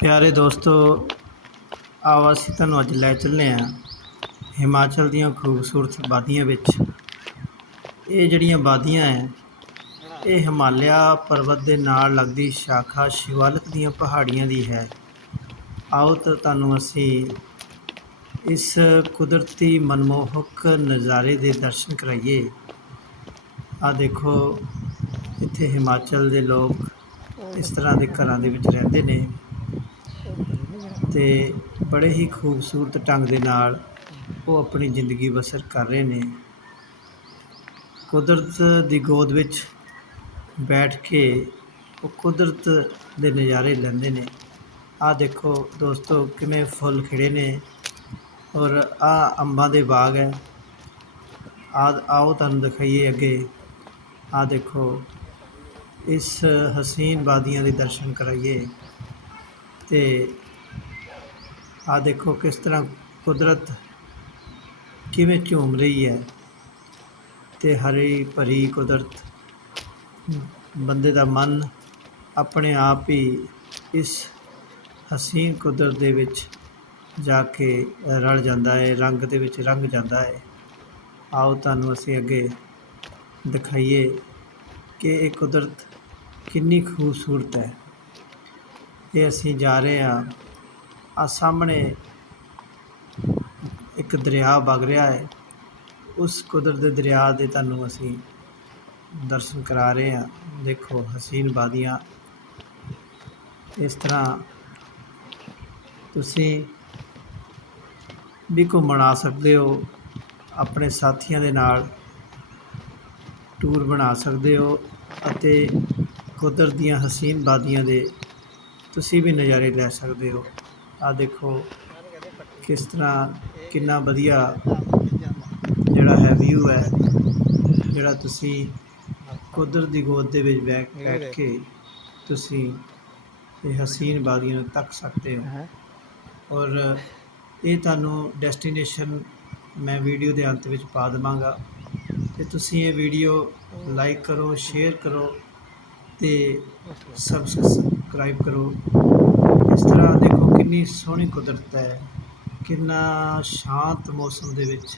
ਪਿਆਰੇ ਦੋਸਤੋ, ਆਓ ਅਸੀਂ ਤੁਹਾਨੂੰ ਅੱਜ ਲੈ ਚੱਲੇ ਹਾਂ ਹਿਮਾਚਲ ਦੀਆਂ ਖੂਬਸੂਰਤ ਵਾਦੀਆਂ ਵਿੱਚ। ਇਹ ਜਿਹੜੀਆਂ ਵਾਦੀਆਂ ਹੈ ਇਹ ਹਿਮਾਲਿਆ ਪਰਬਤ ਦੇ ਨਾਲ ਲੱਗਦੀ ਸ਼ਾਖਾ ਸ਼ਿਵਾਲਿਕ ਦੀਆਂ ਪਹਾੜੀਆਂ ਦੀ ਹੈ। ਆਓ ਤਾਂ ਤੁਹਾਨੂੰ ਅਸੀਂ ਇਸ ਕੁਦਰਤੀ ਮਨਮੋਹਕ ਨਜ਼ਾਰੇ ਦੇ ਦਰਸ਼ਨ ਕਰਾਈਏ। ਆ ਦੇਖੋ, ਇੱਥੇ ਹਿਮਾਚਲ ਦੇ ਲੋਕ ਇਸ ਤਰ੍ਹਾਂ ਦੇ ਘਰਾਂ ਦੇ ਵਿੱਚ ਰਹਿੰਦੇ ਨੇ। ਤੇ ਬੜੇ ਹੀ ਖੂਬਸੂਰਤ ਢੰਗ ਦੇ ਨਾਲ ਉਹ ਆਪਣੀ ਜ਼ਿੰਦਗੀ ਬਸਰ ਕਰ ਰਹੇ ਨੇ। ਕੁਦਰਤ ਦੀ ਗੋਦ ਵਿੱਚ ਬੈਠ ਕੇ ਉਹ ਕੁਦਰਤ ਦੇ ਨਜ਼ਾਰੇ ਲੈਂਦੇ ਨੇ। ਆ ਦੇਖੋ ਦੋਸਤੋ, ਕਿਵੇਂ ਫੁੱਲ ਖਿੜੇ ਨੇ ਔਰ ਆ ਅੰਬਾਂ ਦੇ ਬਾਗ ਹੈ। ਆ ਆਓ ਤੁਹਾਨੂੰ ਦਿਖਾਈਏ ਅੱਗੇ। ਆ ਦੇਖੋ, ਇਸ ਹਸੀਨ ਬਾਦੀਆਂ ਦੇ ਦਰਸ਼ਨ ਕਰਾਈਏ। ਤੇ ਆ ਦੇਖੋ ਕਿਸ ਤਰ੍ਹਾਂ ਕੁਦਰਤ ਕਿਵੇਂ ਝੂਮ ਰਹੀ ਹੈ ਤੇ ਹਰੀ ਭਰੀ ਕੁਦਰਤ। ਬੰਦੇ ਦਾ ਮਨ ਆਪਣੇ ਆਪ ਹੀ ਇਸ ਹਸੀਨ ਕੁਦਰਤ ਦੇ ਵਿੱਚ ਜਾ ਕੇ ਰਲ ਜਾਂਦਾ ਹੈ, ਰੰਗ ਦੇ ਵਿੱਚ ਰੰਗ ਜਾਂਦਾ ਹੈ। ਆਓ ਤੁਹਾਨੂੰ ਅਸੀਂ ਅੱਗੇ ਦਿਖਾਈਏ ਕਿ ਇਹ ਕੁਦਰਤ ਕਿੰਨੀ ਖੂਬਸੂਰਤ ਹੈ। ਇਹ ਅਸੀਂ ਜਾ ਰਹੇ ਹਾਂ। ਆ ਸਾਹਮਣੇ ਇੱਕ ਦਰਿਆ ਵਗ ਰਿਹਾ ਹੈ। ਉਸ ਕੁਦਰਤ ਦੇ ਦਰਿਆ ਦੇ ਤੁਹਾਨੂੰ ਅਸੀਂ ਦਰਸ਼ਨ ਕਰਾ ਰਹੇ ਹਾਂ। ਦੇਖੋ, ਹਸੀਨ ਬਾਦੀਆਂ। ਇਸ ਤਰ੍ਹਾਂ ਤੁਸੀਂ ਵੀ ਘੁੰਮਣ ਆ ਸਕਦੇ ਹੋ। ਆਪਣੇ ਸਾਥੀਆਂ ਦੇ ਨਾਲ ਟੂਰ ਬਣਾ ਸਕਦੇ ਹੋ ਅਤੇ ਕੁਦਰਤ ਦੀਆਂ ਹਸੀਨ ਵਾਦੀਆਂ ਦੇ ਤੁਸੀਂ ਵੀ ਨਜ਼ਾਰੇ ਲੈ ਸਕਦੇ ਹੋ। ਆ ਦੇਖੋ ਕਿਸ ਤਰ੍ਹਾਂ ਕਿੰਨਾ ਵਧੀਆ ਜਿਹੜਾ ਹੈ ਵਿਊ ਹੈ ਜਿਹੜਾ ਤੁਸੀਂ ਕੁਦਰਤ ਦੀ ਗੋਦ ਦੇ ਵਿੱਚ ਬੈਠ ਬੈਠ ਕੇ ਤੁਸੀਂ ਇਹ ਹਸੀਨ ਵਾਦੀਆਂ ਨੂੰ ਤੱਕ ਸਕਦੇ ਹੋ। ਔਰ ਇਹ ਤੁਹਾਨੂੰ ਡੈਸਟੀਨੇਸ਼ਨ ਮੈਂ ਵੀਡੀਓ ਦੇ ਅੰਤ ਵਿੱਚ ਪਾ ਦੇਵਾਂਗਾ। ਤੇ ਤੁਸੀਂ ਇਹ ਵੀਡੀਓ ਲਾਈਕ ਕਰੋ ਸ਼ੇਅਰ ਕਰੋ। ਤੇ ਸਬਸਕ੍ਰਾਈਬ ਕਰੋ। ਇਸ ਤਰ੍ਹਾਂ ਦੇਖੋ ਕਿੰਨੀ ਸੋਹਣੀ ਕੁਦਰਤ ਹੈ, ਕਿੰਨਾ ਸ਼ਾਂਤ ਮੌਸਮ ਦੇ ਵਿੱਚ।